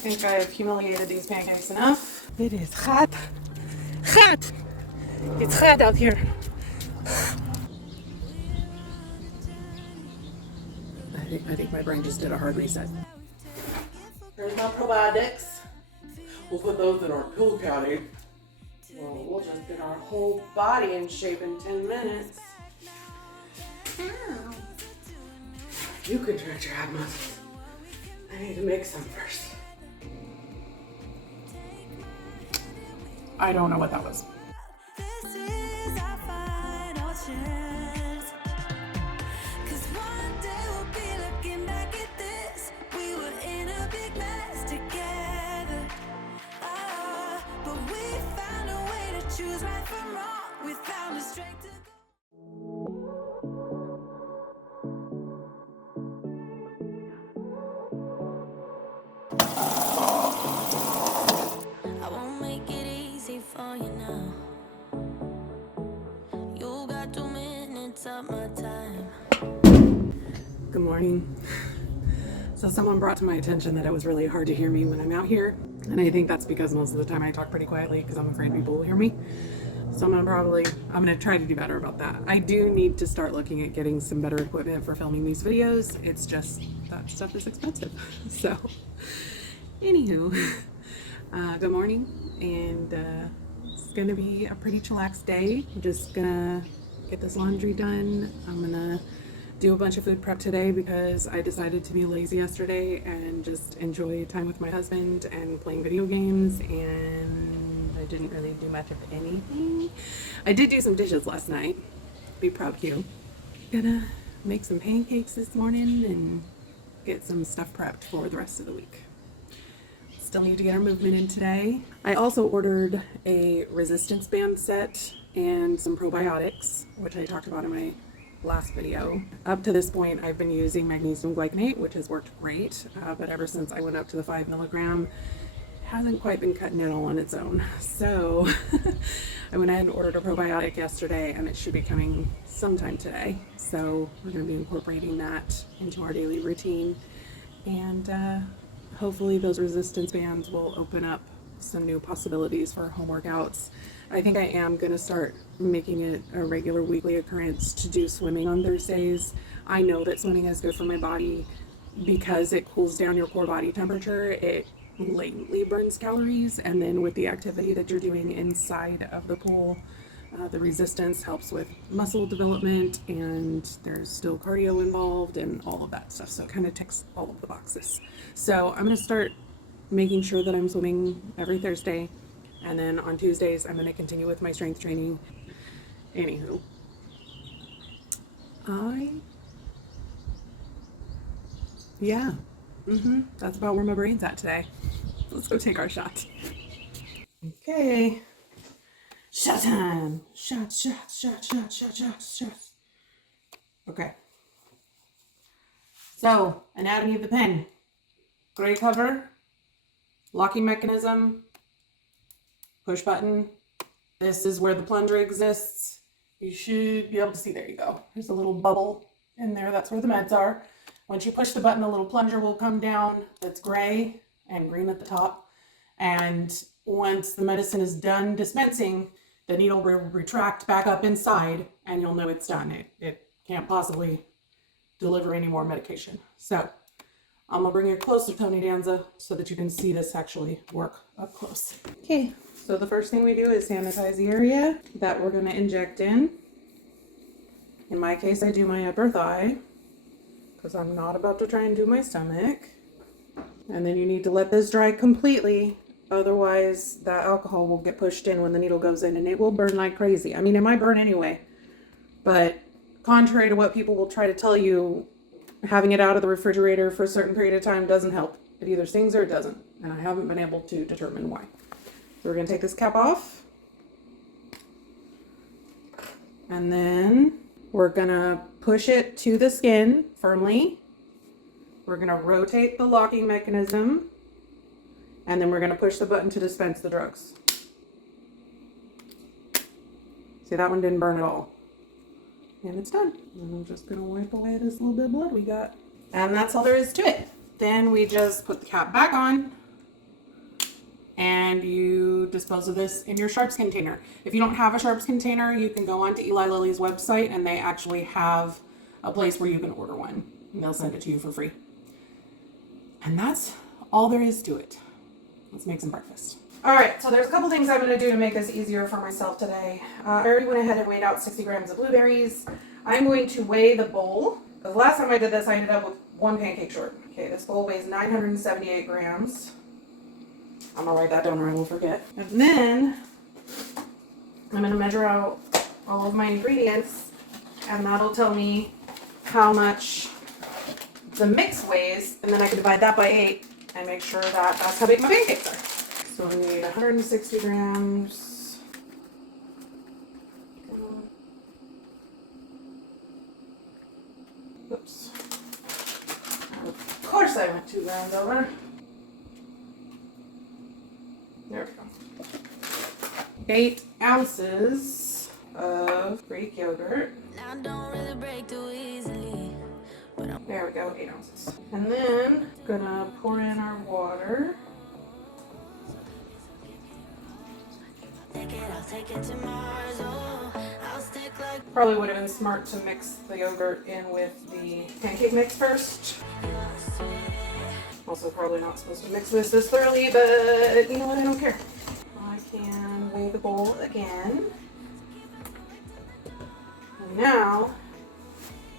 think I have humiliated these pancakes enough. It is hot. Hot! It's hot out here. I think my brain just did a hard reset. There's my probiotics. We'll put those in our pill caddy. Well, we'll just get our whole body in shape in 10 minutes. You can stretch your ab muscles. I need to make some first. I don't know what that was. This is our final chance. 'Cause one day we'll be looking back at this. We were in a big mess together. But we found a way to choose right from wrong. We found a strength to go. I won't make it easy for you now. You got 2 minutes of my time. Good morning. So someone brought to my attention that it was really hard to hear me when I'm out here. And I think that's because most of the time I talk pretty quietly because I'm afraid people will hear me. So I'm gonna try to do better about that. I do need to start looking at getting some better equipment for filming these videos. It's just that stuff is expensive. So anywho, good morning, and it's gonna be a pretty chillaxed day. I'm just gonna get this laundry done. I'm gonna do a bunch of food prep today because I decided to be lazy yesterday and just enjoy time with my husband and playing video games, and I didn't really do much of anything. I did do some dishes last night. Be proud of you. Gonna make some pancakes this morning and get some stuff prepped for the rest of the week. Still need to get our movement in today. I also ordered a resistance band set and some probiotics, which I talked about in my last video. Up to this point, I've been using magnesium glycinate, which has worked great, but ever since I went up to the 5 milligram, it hasn't quite been cutting it all on its own. So I went ahead and ordered a probiotic yesterday, and it should be coming sometime today. So we're going to be incorporating that into our daily routine, and hopefully those resistance bands will open up some new possibilities for home workouts. I think I am going to start making it a regular weekly occurrence to do swimming on Thursdays. I know that swimming is good for my body because it cools down your core body temperature. It latently burns calories, and then with the activity that you're doing inside of the pool, the resistance helps with muscle development, and there's still cardio involved and all of that stuff. So it kind of ticks all of the boxes. So I'm going to start making sure that I'm swimming every Thursday. And then on Tuesdays, I'm going to continue with my strength training. Anywho, that's about where my brain's at today. Let's go take our shot. Okay. Shot time. Shots. Okay. So, anatomy of the pen. Gray cover. Locking mechanism. Push button. This is where the plunger exists. You should be able to see, there you go. There's a little bubble in there. That's where the meds are. Once you push the button, a little plunger will come down that's gray and green at the top. And once the medicine is done dispensing, the needle will retract back up inside, and you'll know it's done. It can't possibly deliver any more medication. So I'm gonna bring you closer, Tony Danza, so that you can see this actually work up close. Okay, so the first thing we do is sanitize the area that we're gonna inject in. In my case, I do my upper thigh, because I'm not about to try and do my stomach. And then you need to let this dry completely, otherwise that alcohol will get pushed in when the needle goes in, and it will burn like crazy. I mean, it might burn anyway, but contrary to what people will try to tell you, having it out of the refrigerator for a certain period of time doesn't help. It either stings or it doesn't, and I haven't been able to determine why. So we're going to take this cap off, and then we're going to push it to the skin firmly. We're going to rotate the locking mechanism, and then we're going to push the button to dispense the drugs. See, that one didn't burn at all. And it's done. And I'm just going to wipe away this little bit of blood we got. And that's all there is to it. Then we just put the cap back on, and you dispose of this in your sharps container. If you don't have a sharps container, you can go onto Eli Lilly's website and they actually have a place where you can order one. And they'll send it to you for free. And that's all there is to it. Let's make some breakfast. All right, so there's a couple things I'm gonna do to make this easier for myself today. I already went ahead and weighed out 60 grams of blueberries. I'm going to weigh the bowl. The last time I did this, I ended up with 1 pancake short. Okay, this bowl weighs 978 grams. I'm gonna write that down or I will forget. And then I'm gonna measure out all of my ingredients and that'll tell me how much the mix weighs, and then I can divide that by 8 and make sure that that's how big my pancakes are. So I need 160 grams. Oops. Of course I went 2 grams over. There we go. 8 ounces of Greek yogurt. I don't really break too easily, but I'm There we go, 8 ounces. And then gonna pour in our water. I'll take it to Mars. Oh, I'll stick like Probably would have been smart to mix the yogurt in with the pancake mix first. Also probably not supposed to mix this thoroughly, but you know what, I don't care. I can weigh the bowl again. And now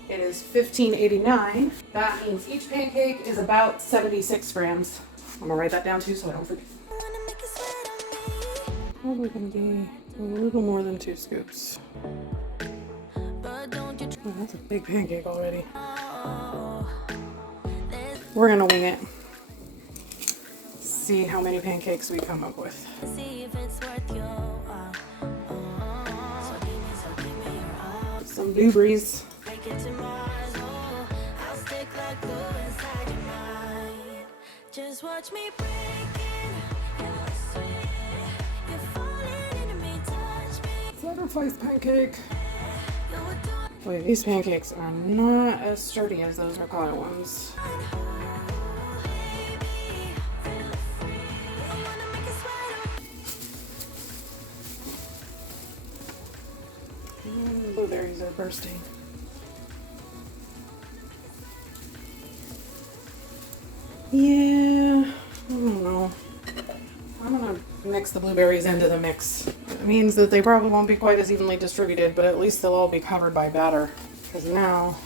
it is 1589. That means each pancake is about 76 grams. I'm gonna write that down too so I don't forget. wanna make you sweat on me, Probably gonna be a little more than 2 scoops. but don't you Oh, that's a big pancake already. know? We're gonna wing it. See how many pancakes we come up with. Let's see if it's worth your while. So give me your all. Some blueberries. Take it to Mars. Oh, I'll stick like glue inside your mind. Just watch me breaking. You're sweet. You're falling into me, touch me. Sacrifice pancake. You're doing Wait, these pancakes are not as sturdy as those ricotta ones. Blueberries are bursting. Yeah, I don't know. I'm gonna mix the blueberries into the mix. It means that they probably won't be quite as evenly distributed, but at least they'll all be covered by batter. Because now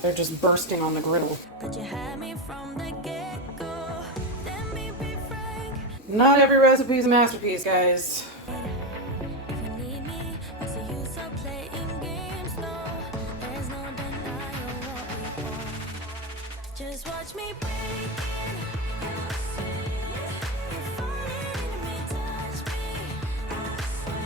they're just bursting on the griddle. But you had me from the get-go. Let me be frank. Not every recipe is a masterpiece, guys. If you need me, what's the use of playing games? No, there's no denying what we want. Just watch me breaking. You're sweet. You're falling into me, touch me. I swear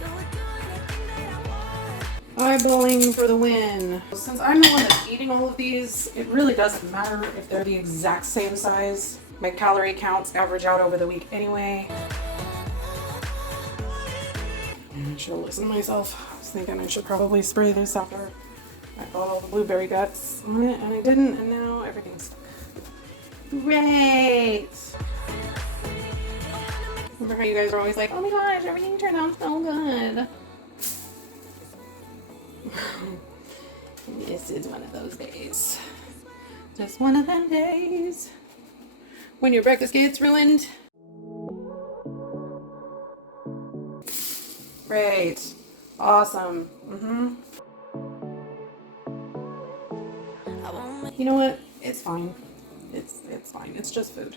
you're doing anything that I want. Eyeballing for the win. Since I'm the one that's eating all of these, it really doesn't matter if they're the exact same size. My calorie counts average out over the week anyway. I should have listened to myself. I was thinking I should probably spray this after I got all the blueberry guts on it, and I didn't, and now everything's stuck. Great! Remember how you guys are always like, oh my gosh, everything turned out so good. This is one of those days. Just one of them days when your breakfast gets ruined. Great. Awesome. I won't make You know what? It's fine. It's fine. It's just food.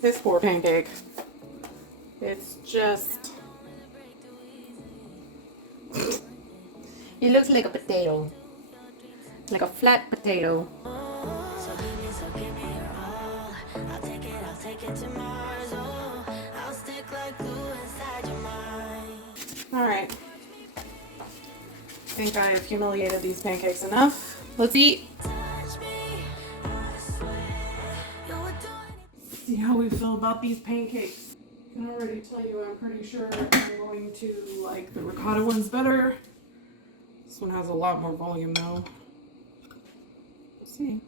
This poor pancake. It's just... It looks like a potato. Like a flat potato. so give me your all. I'll take it to Mars. Oh, I'll stick like glue inside your mind. Alright. I think I've humiliated these pancakes enough. Let's eat. Touch me. I swear you're doing See how we feel about these pancakes. I can already tell you I'm pretty sure I'm going to like the ricotta ones better. This one has a lot more volume though. Let's see.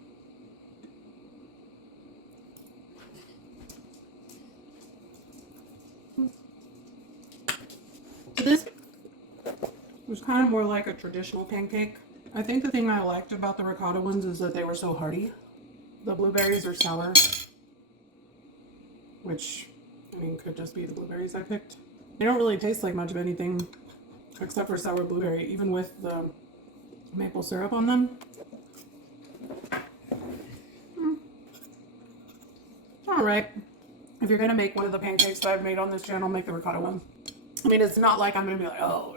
It was kind of more like a traditional pancake. I think the thing I liked about the ricotta ones is that they were so hearty. The blueberries are sour, which, I mean, could just be the blueberries I picked. They don't really taste like much of anything except for sour blueberry, even with the maple syrup on them. All right. If you're gonna make one of the pancakes that I've made on this channel, make the ricotta one. I mean, it's not like I'm gonna be like, oh,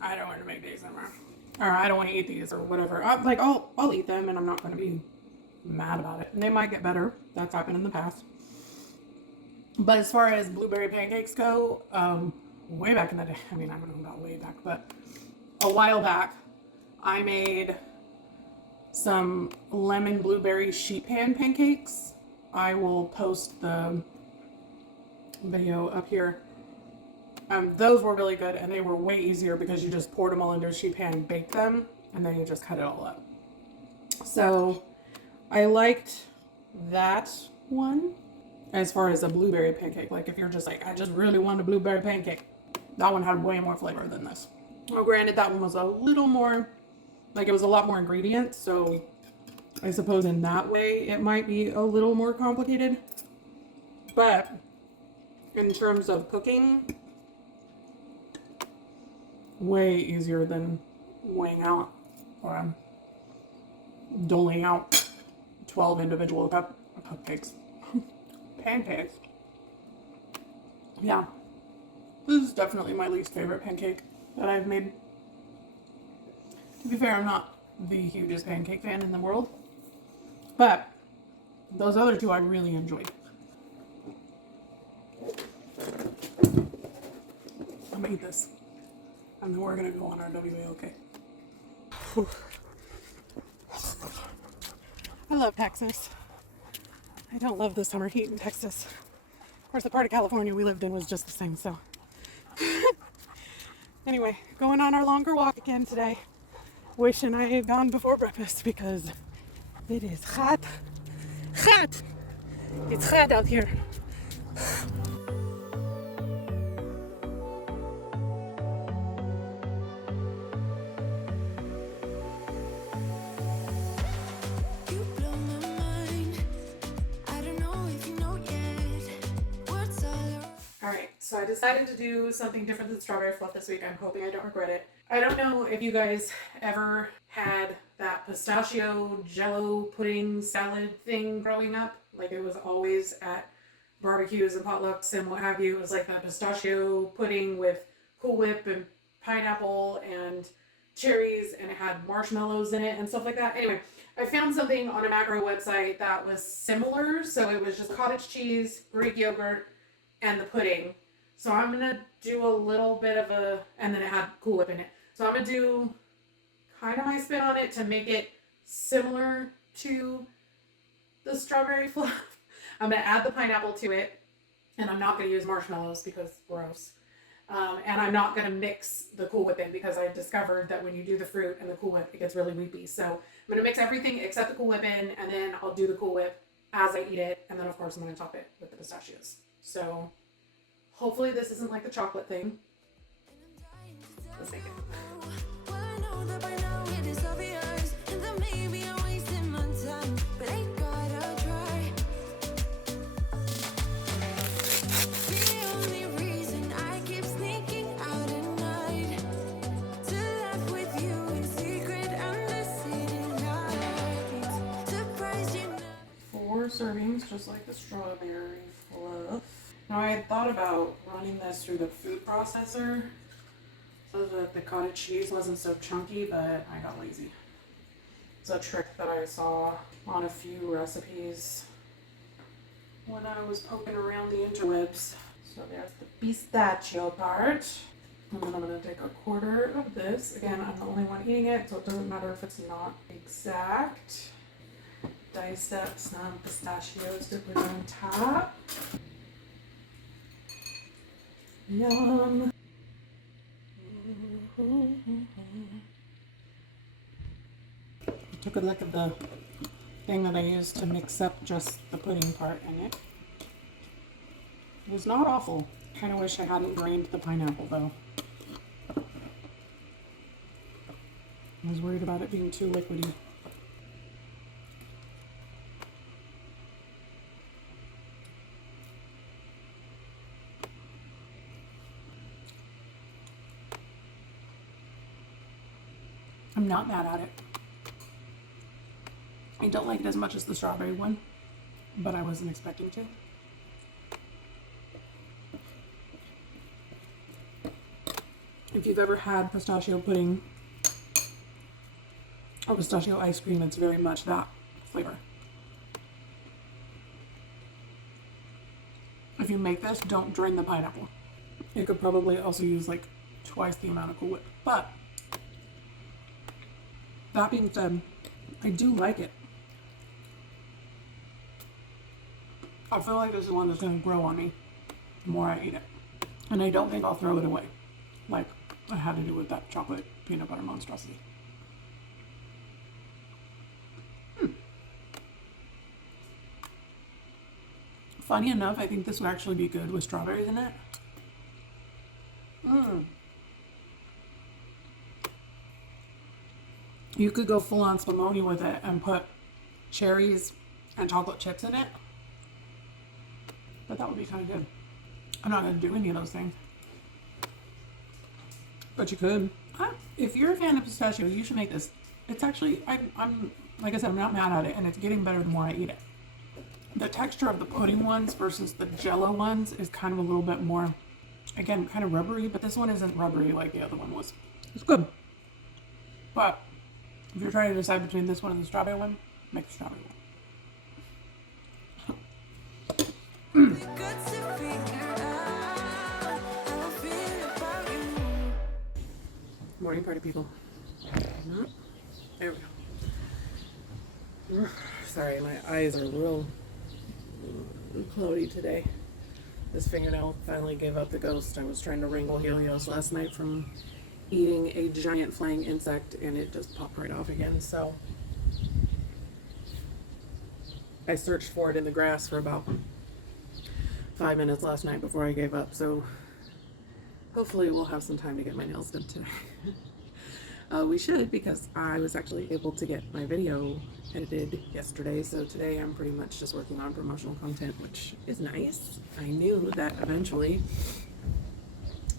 I don't want to make these anymore, or I don't want to eat these, or whatever. I'll eat them, and I'm not gonna be mad about it. And they might get better. That's happened in the past. But as far as blueberry pancakes go, way back in the day, I mean, I don't know about way back, but a while back, I made some lemon blueberry sheet pan pancakes. I will post the video up here. Those were really good, and they were way easier because you just poured them all into a sheet pan and baked them, and then you just cut it all up. So I liked that one as far as a blueberry pancake. Like if you're just like, I just really want a blueberry pancake, that one had way more flavor than this. Well, granted, that one was a little more, like it was a lot more ingredients, so I suppose in that way it might be a little more complicated. But in terms of cooking, way easier than weighing out or doling out 12 individual cupcakes. Pancakes. Yeah. This is definitely my least favorite pancake that I've made. To be fair, I'm not the hugest pancake fan in the world, but those other two I really enjoyed. I'm gonna eat this, and then we're gonna go on our WAOK. I love Texas. I don't love the summer heat in Texas. Of course, the part of California we lived in was just the same, so. Anyway, going on our longer walk again today. Wishing I had gone before breakfast because it is hot. Hot! It's hot out here. You blow my mind. I don't know if you know yet. What's all around? Alright, so I decided to do something different than strawberry fluff this week. I'm hoping I don't regret it. I don't know if you guys ever had that pistachio jello pudding salad thing growing up. Like it was always at barbecues and potlucks and what have you. It was like that pistachio pudding with Cool Whip and pineapple and cherries, and it had marshmallows in it and stuff like that. Anyway, I found something on a macro website that was similar. So it was just cottage cheese, Greek yogurt, and the pudding. So I'm going to do a little bit of and then it had Cool Whip in it. So I'm going to do kind of my spin on it to make it similar to the strawberry fluff. I'm going to add the pineapple to it, and I'm not going to use marshmallows because gross. And I'm not going to mix the Cool Whip in because I discovered that when you do the fruit and the Cool Whip, it gets really weepy. So I'm going to mix everything except the Cool Whip in, and then I'll do the Cool Whip as I eat it. And then, of course, I'm going to top it with the pistachios. So hopefully this isn't like the chocolate thing. Let's make it. Well, I know that by now it is obvious, and that maybe I'm wasting my time, but I gotta try. The only reason I keep sneaking out at night to laugh with you in secret under city lights. Surprised you know. 4 servings, just like the strawberry fluff. Now I had thought about running this through the food processor so that the cottage cheese wasn't so chunky, but I got lazy. It's a trick that I saw on a few recipes when I was poking around the interwebs. So there's the pistachio part. And then I'm going to take 1/4 of this. Again, I'm the only one eating it, so it doesn't matter if it's not exact. Dice up some pistachios to put on top. Yum. I took a look at the thing that I used to mix up just the pudding part in it. It was not awful. Kind of wish I hadn't drained the pineapple though. I was worried about it being too liquidy. I'm not mad at it. I don't like it as much as the strawberry one, but I wasn't expecting to. If you've ever had pistachio pudding or pistachio ice cream, it's very much that flavor. If you make this, don't drain the pineapple. You could probably also use like twice the amount of Cool Whip. But that being said, I do like it. I feel like this is one that's going to grow on me the more I eat it. And I don't think I'll throw it away like I had to do with that chocolate peanut butter monstrosity. Funny enough, I think this would actually be good with strawberries in it. You could go full on spumoni with it and put cherries and chocolate chips in it. But that would be kind of good. I'm not going to do any of those things. But you could. If you're a fan of pistachios, you should make this. It's actually, I'm like I said, I'm not mad at it, and it's getting better the more I eat it. The texture of the pudding ones versus the Jell-O ones is kind of a little bit more, again, kind of rubbery, but this one isn't rubbery like the other one was. It's good. But if you're trying to decide between this one and the strawberry one, make the strawberry one. Morning party people. There we go. Sorry, my eyes are real cloudy today. This fingernail finally gave up the ghost. I was trying to wrangle Helios last night from eating a giant flying insect and it just popped right off again. So I searched for it in the grass for about 5 minutes last night before I gave up. So hopefully we'll have some time to get my nails done today. We should, because I was actually able to get my video edited yesterday. So today I'm pretty much just working on promotional content, which is nice. I knew that eventually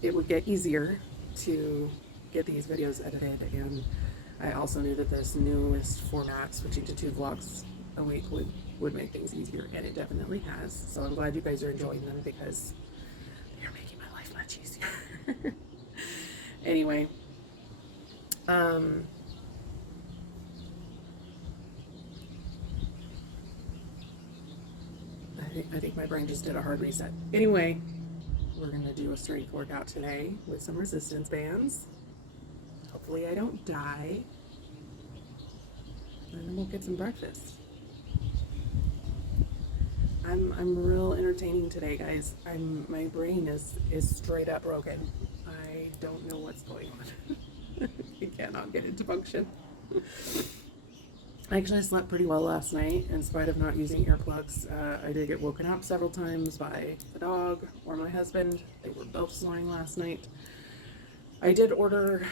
it would get easier to get these videos edited, and I also knew that this newest format, switching to 2 vlogs a week, would make things easier, and it definitely has. So I'm glad you guys are enjoying them because they're making my life much easier. Anyway, I think my brain just did a hard reset. Anyway, we're gonna do a strength workout today with some resistance bands. Hopefully I don't die. And then we'll get some breakfast. I'm real entertaining today, guys. My brain is straight up broken. I don't know what's going on. I cannot get it to function. I actually slept pretty well last night in spite of not using earplugs. I did get woken up several times by the dog or my husband. They were both snoring last night. I did order,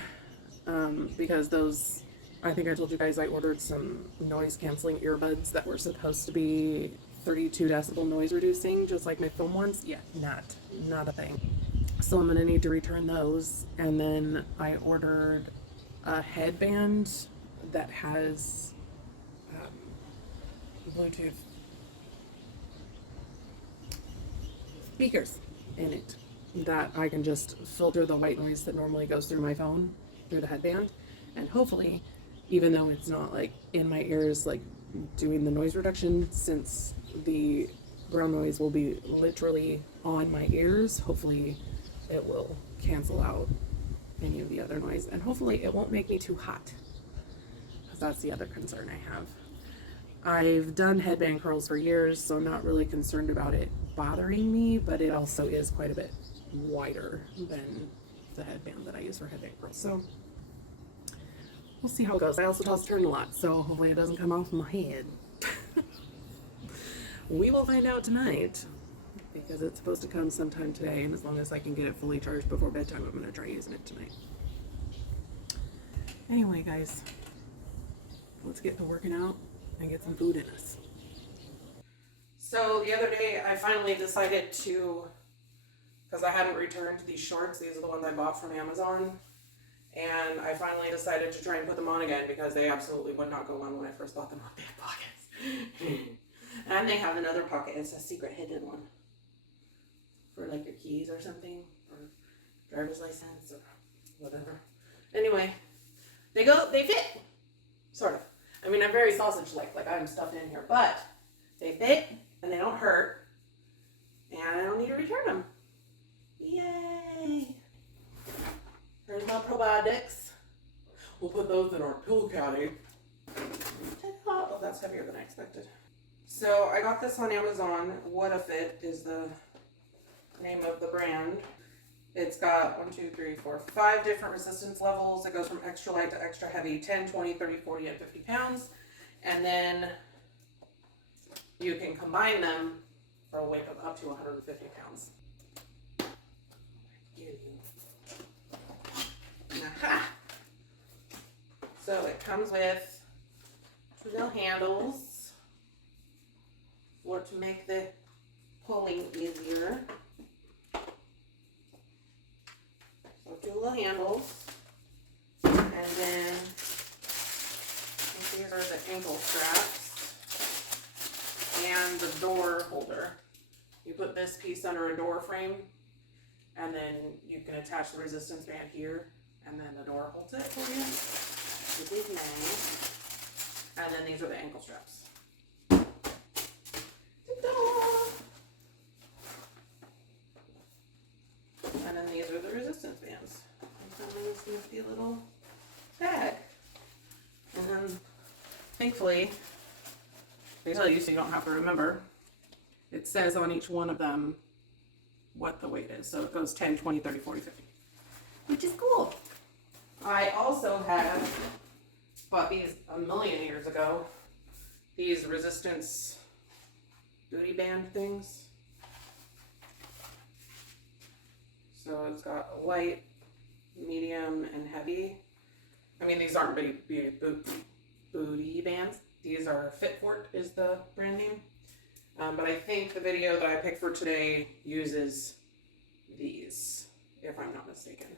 because those, I think I told you guys I ordered some noise canceling earbuds that were supposed to be 32 decibel noise reducing, just like my film ones. Yeah, not a thing. So I'm gonna need to return those. And then I ordered a headband that has Bluetooth speakers in it that I can just filter the white noise that normally goes through my phone through the headband, and hopefully, even though it's not like in my ears like doing the noise reduction, since the brown noise will be literally on my ears, hopefully it will cancel out any of the other noise, and hopefully it won't make me too hot, because that's the other concern I have. I've done headband curls for years, so I'm not really concerned about it bothering me, but it also is quite a bit wider than the headband that I use for headband curls. So we'll see how it goes. I also toss turn a lot, so hopefully it doesn't come off my head. We will find out tonight, because it's supposed to come sometime today, and as long as I can get it fully charged before bedtime, I'm going to try using it tonight. Anyway, guys, let's get to working out and get some food in us. So the other day I finally decided to, because I hadn't returned these shorts, these are the ones I bought from Amazon, and I finally decided to try and put them on again because they absolutely would not go on when I first bought them. They had pockets. And they have another pocket. It's a secret hidden one for like your keys or something, or driver's license or whatever. Anyway, they fit, sort of. I mean, I'm very sausage-like I'm stuffed in here, but they fit and they don't hurt, and I don't need to return them. Yay! There's my probiotics. We'll put those in our pill caddy. Oh, that's heavier than I expected. So I got this on Amazon. What a Fit is the name of the brand. It's got 5 different resistance levels. It goes from extra light to extra heavy, 10, 20, 30, 40, and 50 pounds. And then you can combine them for a weight of up to 150 pounds. Aha! So it comes with 2 little handles to make the pulling easier. So 2 little handles, and then these are the ankle straps and the door holder. You put this piece under a door frame, and then you can attach the resistance band here, and then the door holds it for you. This is nice. And then these are the ankle straps. And then these are the resistance bands. And then this nifty little bag. And then, thankfully, they tell you so you don't have to remember. It says on each one of them what the weight is. So it goes 10, 20, 30, 40, 50. Which is cool. I also have bought these a million years ago. These resistance booty band things. So it's got light, medium, and heavy. I mean, these aren't booty bands. These are Fitfort is the brand name. But I think the video that I picked for today uses these, if I'm not mistaken.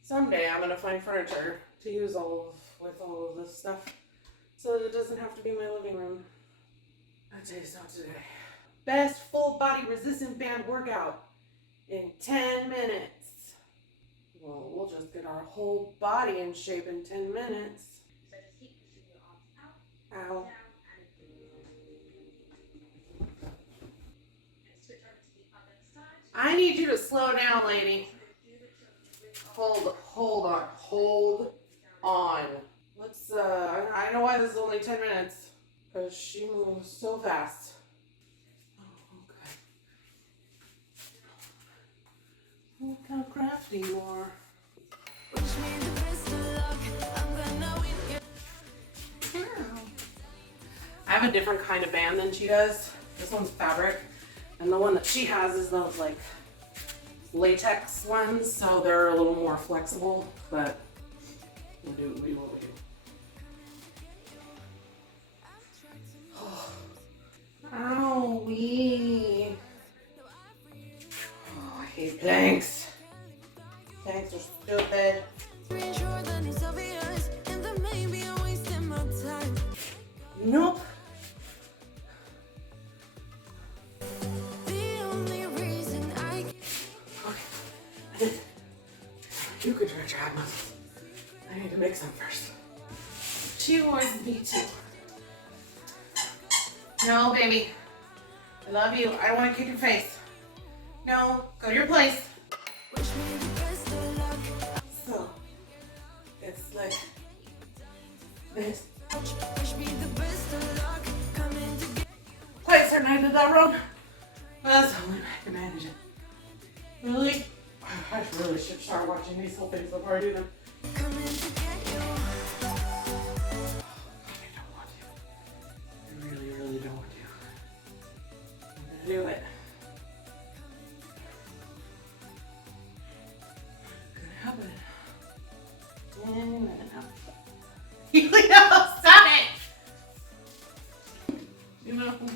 Someday I'm gonna find furniture to use with all of this stuff, so that it doesn't have to be my living room. I'll tell you something today. Best full body resistance band workout in 10 minutes. Well, we'll just get our whole body in shape in 10 minutes. So just keep pushing your arms out, Ow. down, and switch over to the other side. I need you to slow down, lady. Hold on. Let's, I know why this is only 10 minutes. Because she moves so fast. Oh, okay. Look how crafty you are. Wish me the best of luck. I'm gonna win you. I have a different kind of band than she does. This one's fabric. And the one that she has is those like latex ones, so they're a little more flexible, but we'll do what we do. Owie. Oh, I hate planks. Planks are stupid. Sure that it's obvious, and that maybe I'm wasting my time. Nope. The only reason I Okay. You could try drag muscles. I need to make some first. She wants me to. No, baby. I love you. I don't want to kick your face. No, go to your place. wish me the best of luck. So, it's like this. Wish me the best of luck. Coming together. Quite certain I did that wrong. But that's the only way I can manage it. Really? I really should start watching these whole things before I do them. Coming to get you. I don't want to. I really, really don't want to. I'm gonna do it. Gonna happen. In a minute now.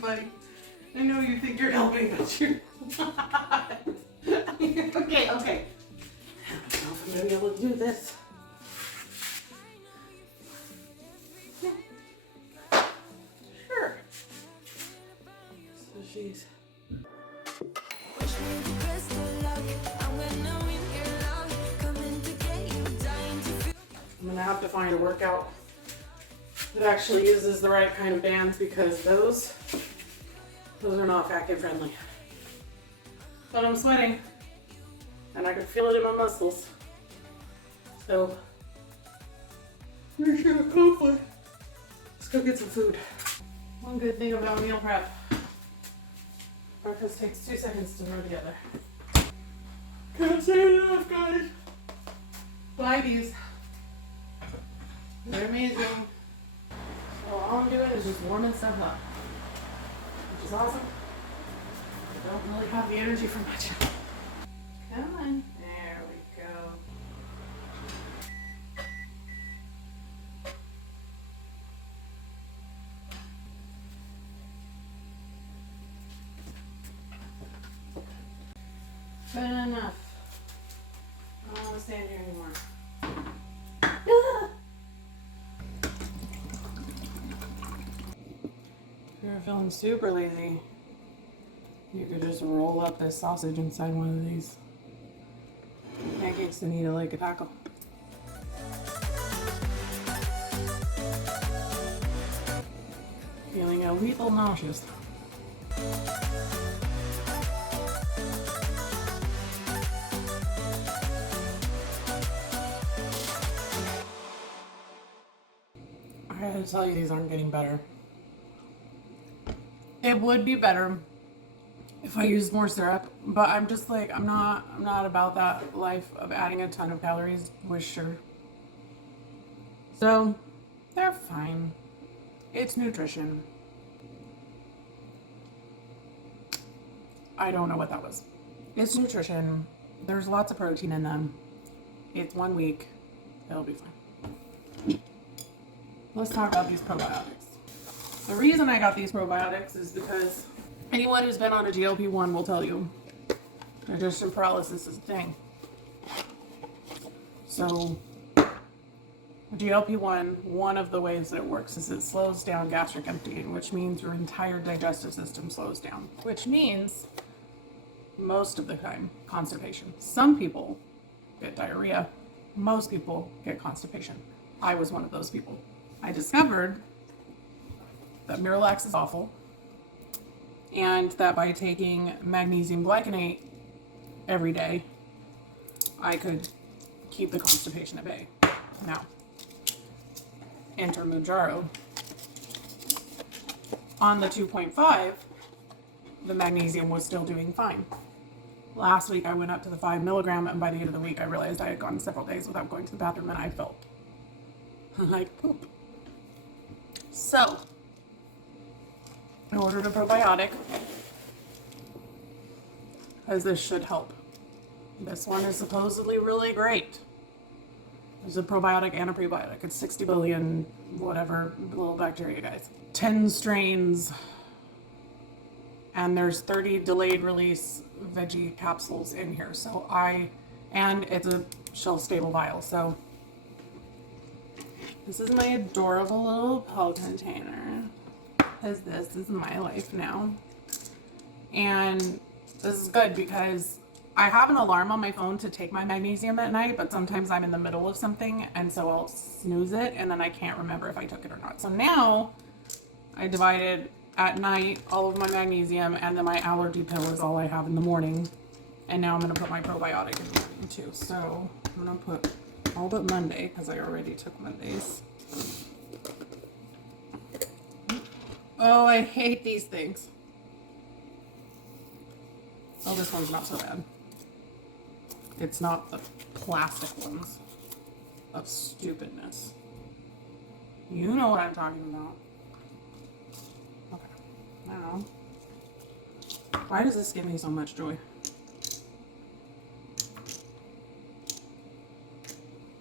funny. I know you think you're helping, but you're not. Okay, okay. I don't know if I'm gonna be able to do this. Yeah. Sure. So she's. I'm gonna have to find a workout that actually uses the right kind of bands because those are not fat kid friendly. But I'm sweating and I can feel it in my muscles. So we should hopefully let's go get some food. One good thing about meal prep, breakfast takes 2 seconds to throw together. Can't say enough, guys. Buy these. They're amazing. So all I'm doing is just warming stuff up, which is awesome. I don't really have the energy for much. Come on. There we go. Good enough. I don't want to stand here anymore. If you're feeling super lazy, you could just roll up this sausage inside one of these pancakes and eat it like a taco. Feeling a little nauseous. I gotta tell you, these aren't getting better. It would be better if I used more syrup, but I'm just like, I'm not about that life of adding a ton of calories with sugar. So, they're fine. It's nutrition. I don't know what that was. It's nutrition. There's lots of protein in them. It's 1 week. It'll be fine. Let's talk about these probiotics. The reason I got these probiotics is because anyone who's been on a GLP-1 will tell you digestion paralysis is a thing. So, GLP-1, one of the ways that it works is it slows down gastric emptying, which means your entire digestive system slows down, which means most of the time constipation. Some people get diarrhea. Most people get constipation. I was one of those people. I discovered that Miralax is awful, and that by taking magnesium glycinate every day, I could keep the constipation at bay. Now, enter Mounjaro. On the 2.5, the magnesium was still doing fine. Last week I went up to the 5 milligram, and by the end of the week I realized I had gone several days without going to the bathroom, and I felt like poop. So, I ordered a probiotic, because this should help. This one is supposedly really great. There's a probiotic and a prebiotic. It's 60 billion, whatever, little bacteria guys. 10 strains, and there's 30 delayed release veggie capsules in here. And it's a shelf stable vial. So, this is my adorable little pill container. Because this is my life now. And this is good because I have an alarm on my phone to take my magnesium at night, but sometimes I'm in the middle of something, and so I'll snooze it, and then I can't remember if I took it or not. So now I divided at night all of my magnesium, and then my allergy pill is all I have in the morning. And now I'm going to put my probiotic in the morning too. So I'm going to put all but Monday, because I already took Mondays. Oh, I hate these things. Oh, this one's not so bad. It's not the plastic ones of stupidness. You know what I'm talking about. Okay. Now, why does this give me so much joy?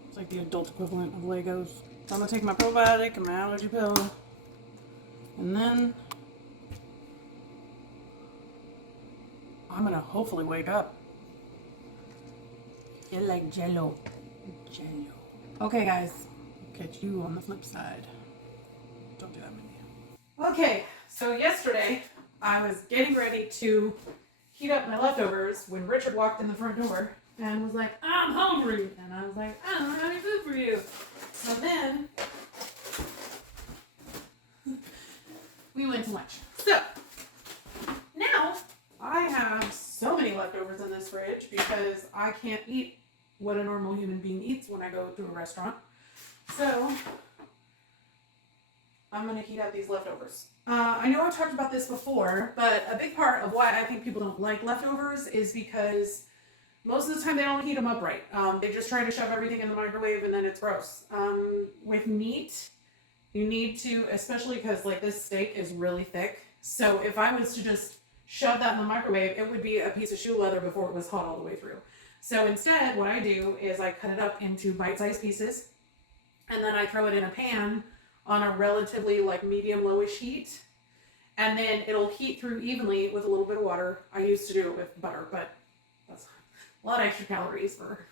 It's like the adult equivalent of Legos. So I'm gonna take my probiotic and my allergy pill. And then I'm gonna hopefully wake up. Feel like jello. Jello. Okay, guys. Catch you on the flip side. Don't do that, Mindy. Okay, so yesterday I was getting ready to heat up my leftovers when Richard walked in the front door and was like, I'm hungry. And I was like, I don't have any food for you. So then we went to lunch. So now I have so many leftovers in this fridge because I can't eat what a normal human being eats when I go to a restaurant. So I'm going to heat up these leftovers. I know I've talked about this before, but a big part of why I think people don't like leftovers is because most of the time they don't heat them up right. They just try to shove everything in the microwave and then it's gross. With meat, you need to, especially because like this steak is really thick. So if I was to just shove that in the microwave, it would be a piece of shoe leather before it was hot all the way through. So instead, what I do is I cut it up into bite-sized pieces and then I throw it in a pan on a relatively like medium lowish heat, and then it'll heat through evenly with a little bit of water. I used to do it with butter, but that's a lot of extra calories for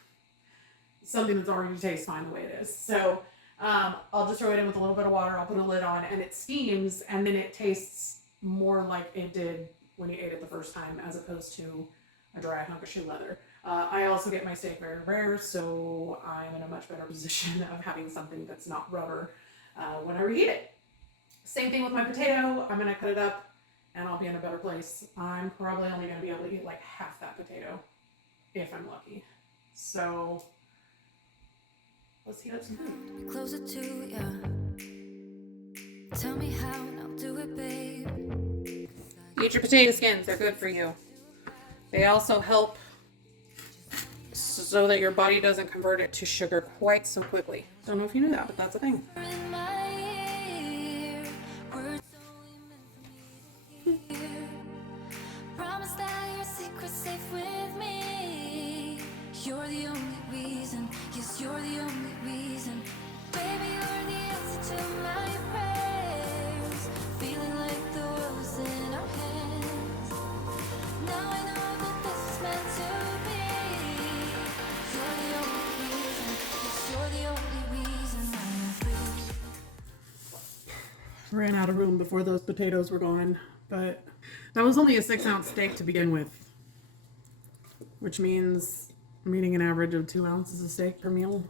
something that's already tastes fine the way it is. So I'll just throw it in with a little bit of water, I'll put a lid on, and it steams, and then it tastes more like it did when you ate it the first time as opposed to a dry hunk of shoe leather. I also get my steak very rare, so I'm in a much better position of having something that's not rubber when I reheat it. Same thing with my potato. I'm going to cut it up and I'll be in a better place. I'm probably only going to be able to eat like half that potato if I'm lucky. So let's heat up some food. Closer to ya. Tell me how and I'll do it, babe. Eat your potato skins. They're good for you. They also help so that your body doesn't convert it to sugar quite so quickly. Don't know if you knew that, but that's a thing. In my ear, words only meant for me to hear. Promise that your secret's safe with me. You're the only reason, yes, you're the only reason. Baby, you're the answer to my prayers. Feeling like the world's in our hands. Now I know that this is meant to be. You're the only reason, yes, you're the only reason I'm free. Ran out of room before those potatoes were gone, but that was only a 6-ounce steak to begin with, which means I'm eating an average of 2 ounces of steak per meal.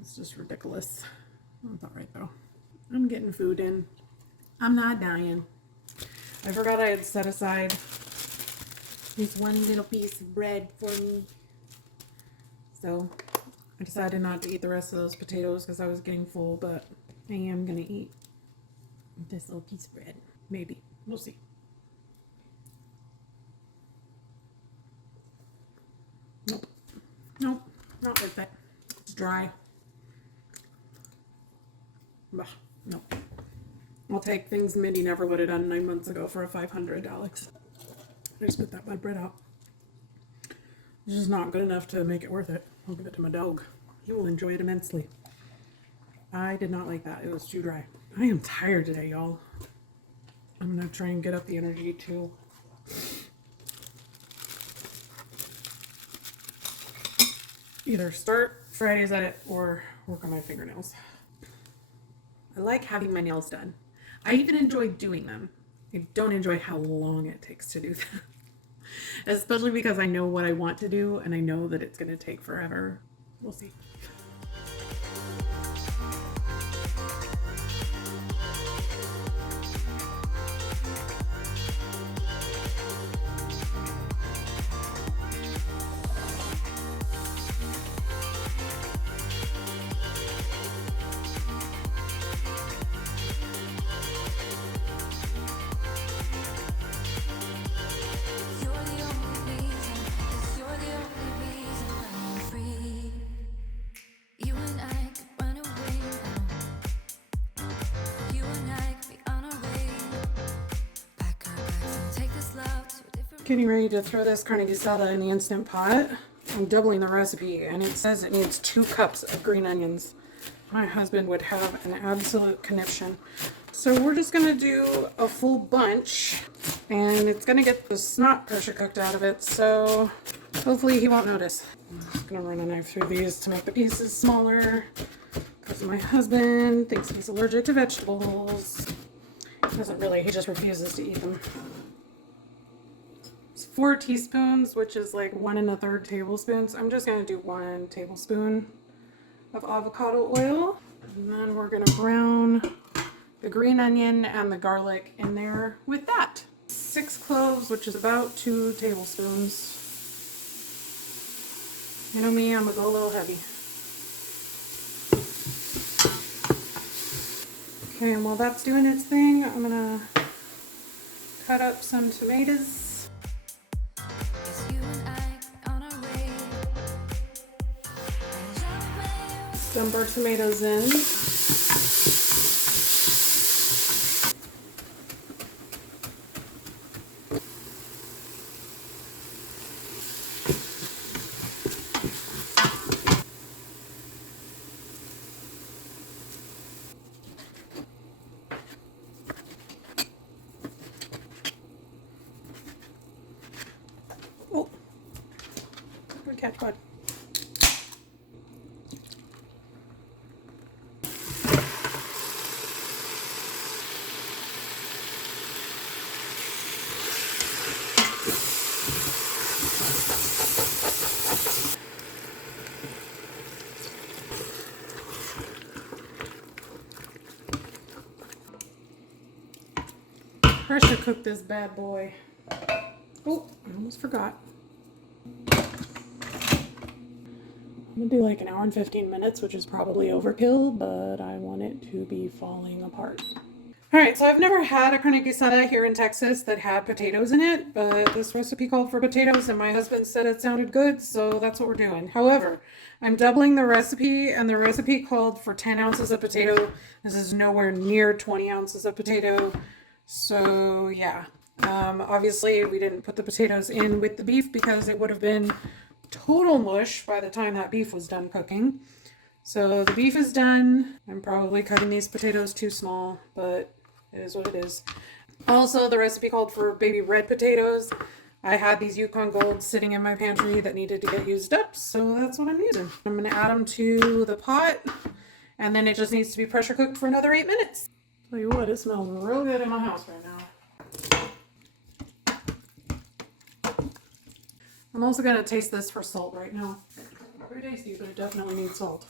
It's just ridiculous. That's all right though. I'm getting food in. I'm not dying. I forgot I had set aside this one little piece of bread for me. So I decided not to eat the rest of those potatoes because I was getting full, but I am going to eat this little piece of bread. Maybe. We'll see. Nope. Nope. Not worth it. It's dry. Bah, no. I'll take things Mindy never would have done 9 months ago for a 500, Alex. I just put that bad bread out. It's just not good enough to make it worth it. I'll give it to my dog. He will enjoy it immensely. I did not like that. It was too dry. I am tired today, y'all. I'm going to try and get up the energy to either start Friday's edit or work on my fingernails. I like having my nails done. I even enjoy doing them. I don't enjoy how long it takes to do them. Especially because I know what I want to do and I know that it's going to take forever. We'll see. You're the only reason, yes, you're the only reason I'm free. You and I could run away now. You and I could be on our way. Pack our bags and take this love to a different. Getting ready to throw this Carne Guisada in the Instant Pot. I'm doubling the recipe and it says it needs 2 cups of green onions. My husband would have an absolute conniption So we're just gonna do a full bunch, and it's gonna get the snot pressure cooked out of it, so hopefully he won't notice. I'm just gonna run a knife through these to make the pieces smaller, because my husband thinks he's allergic to vegetables. He doesn't really, he just refuses to eat them. It's 4 teaspoons, which is like 1 1/3 tablespoons. I'm just gonna do 1 tablespoon of avocado oil. And then we're gonna brown the green onion and the garlic in there with that. 6 cloves, which is about 2 tablespoons. You know me, I'm gonna go a little heavy. Okay, and while that's doing its thing, I'm gonna cut up some tomatoes. It's you and I on a rail. Dump our tomatoes in. Oh, good catch, bud. Pressure cook this bad boy. Oh, I almost forgot. I'm gonna do like 1 hour and 15 minutes, which is probably overkill, but I want it to be falling apart. All right, so I've never had a carne guisada here in Texas that had potatoes in it, but this recipe called for potatoes and my husband said it sounded good, so that's what we're doing. However, I'm doubling the recipe, and the recipe called for 10 ounces of potato. This is nowhere near 20 ounces of potato. So yeah, obviously we didn't put the potatoes in with the beef because it would have been total mush by the time that beef was done cooking. So the beef is done. I'm probably cutting these potatoes too small, but it is what it is. Also, the recipe called for baby red potatoes. I had these Yukon Golds sitting in my pantry that needed to get used up, so that's what I'm using. I'm gonna add them to the pot, and then it just needs to be pressure cooked for another 8 minutes. Tell you what, it smells real good in my house right now. I'm also gonna taste this for salt right now. Very tasty, but it definitely needs salt.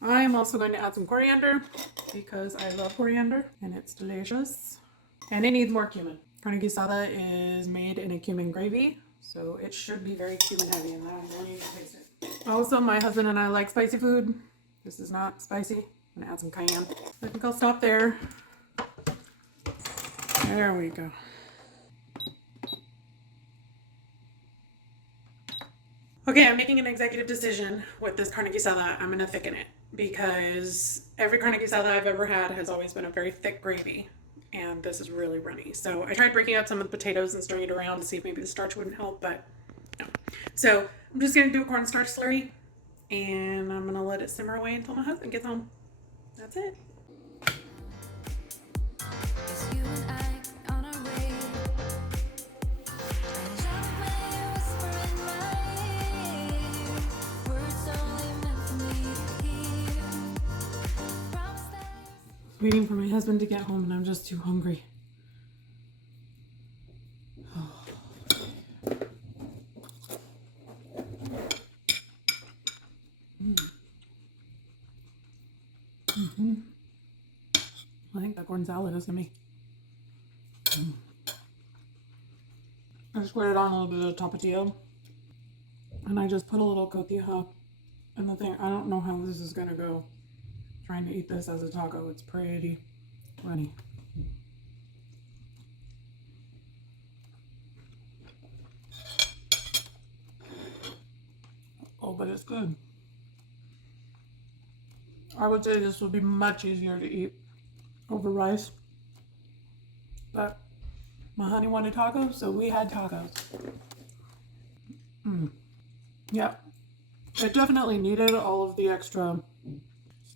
I am also going to add some coriander because I love coriander and it's delicious. And it needs more cumin. Carne guisada is made in a cumin gravy, so it should be very cumin heavy, and I'm going to taste it. Also, my husband and I like spicy food. This is not spicy. I'm gonna add some cayenne. I think I'll stop there. There we go. Okay, I'm making an executive decision with this carne guisada. I'm gonna thicken it because every carne guisada I've ever had has always been a very thick gravy, and this is really runny. So I tried breaking up some of the potatoes and stirring it around to see if maybe the starch wouldn't help, but no. So I'm just gonna do a cornstarch slurry, and I'm gonna let it simmer away until my husband gets home. That's it. It's you and I on a rail. And your whisper in my ear. Words only meant for me to hear. Promise that Waiting for my husband to get home, and I'm just too hungry. I think that corn salad is yummy. I squared it on a little bit of tapatio, and I just put a little cotija in the thing. I don't know how this is gonna go. Trying to eat this as a taco, it's pretty runny. Oh, but it's good. I would say this would be much easier to eat over rice. But my honey wanted tacos, so we had tacos. Yeah. It definitely needed all of the extra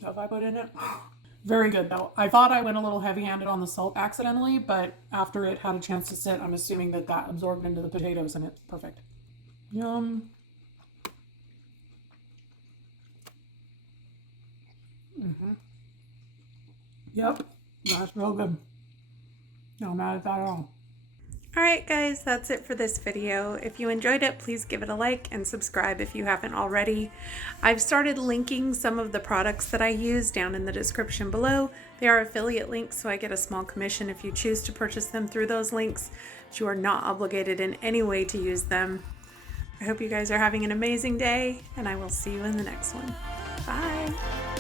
stuff I put in it. Very good though. I thought I went a little heavy-handed on the salt accidentally, but after it had a chance to sit, I'm assuming that that absorbed into the potatoes and it's perfect. Yum. Yep, that's real good. Not mad at that at all. Alright guys, that's it for this video. If you enjoyed it, please give it a like and subscribe if you haven't already. I've started linking some of the products that I use down in the description below. They are affiliate links, so I get a small commission if you choose to purchase them through those links, but you are not obligated in any way to use them. I hope you guys are having an amazing day, and I will see you in the next one. Bye!